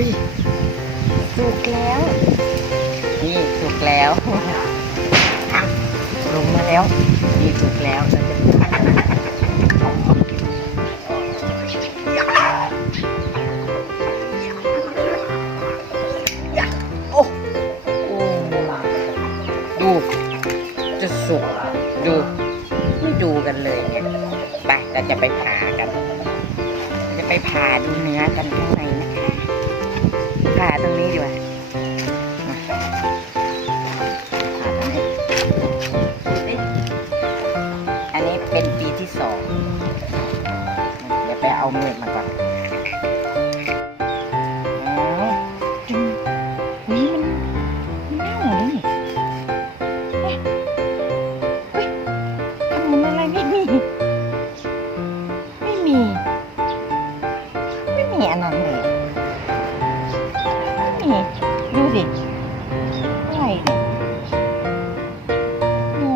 อุ้ยสุกแล้ว นี่สุกแล้วอะลงมาแล้ว นี่สุกแล้วเราจะโอ้โอ้ดู จะสุก ดู ไม่ดูกันเลยเนี่ย ไปเราจะไปผ่ากัน จะไปผ่าดูเนื้อกันข้างในนะคะ ผ่าตรงนี้ดีกว่าอันนี้เป็นปีที่สอง เดี๋ยวไปเอาเมือมาก่อน ไม่ดูสิอะไรเนี่ยดู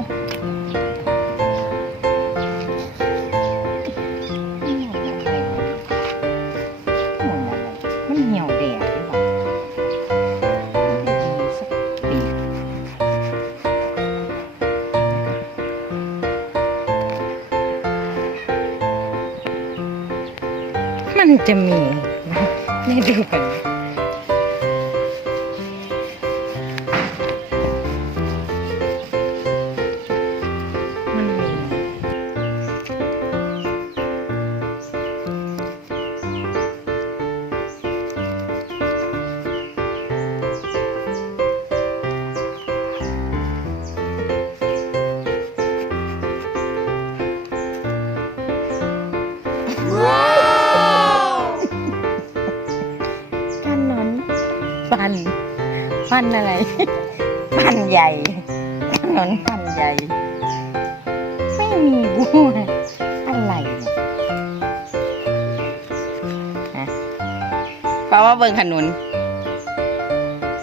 นี่อะไรมันเหี่ยวแดดหรือเปล่าดีสักปีมันจะมีนี่ดูกัน ปันอะไรปันใหญ่ถนนปันใหญ่ ไม่มีบัวอะไรเพราะว่าเบิ่งขนุน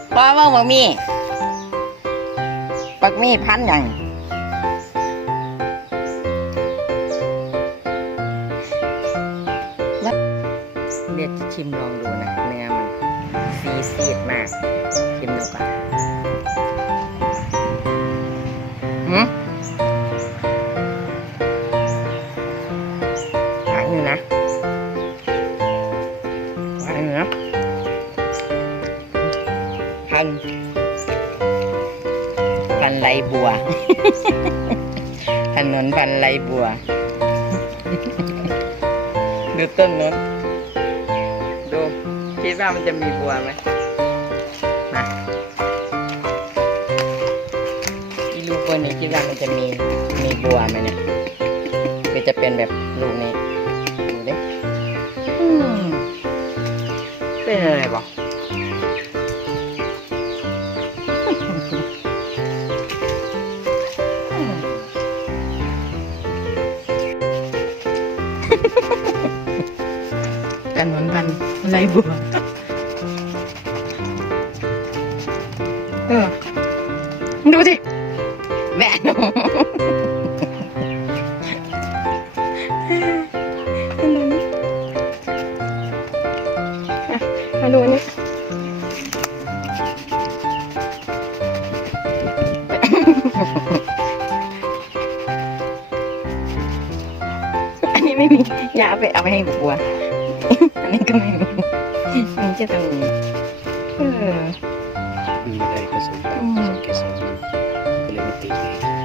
เพราะว่าบักมีบักมีพันอย่างเดี๋ยวจะชิมลองดูนะเนื้อมันสีซีดมาก ชิมดูก่อนหืมหวานอยู่นะหวานอยู่นะพันพันไรบัว ถนนพันไรบัว ดูต้นนู้นดูคิดว่ามันจะมีบัวไหม ตัวนี้คิดว่ามันจะมีมีบัวไหมเนี่ยหรือจะเป็นแบบลูกนี้ดูดิเป็นอะไรบอกกันนนพันไรบัวเออดูสิ แม่หนูมาดูนี่อันนี้ไม่มีอย่าเอาไปเอาไปให้บัว อันนี้ก็ไม่มีมันจะตรงนี้เออ มีอะไรผสมกันอืมสังเกต Thank you.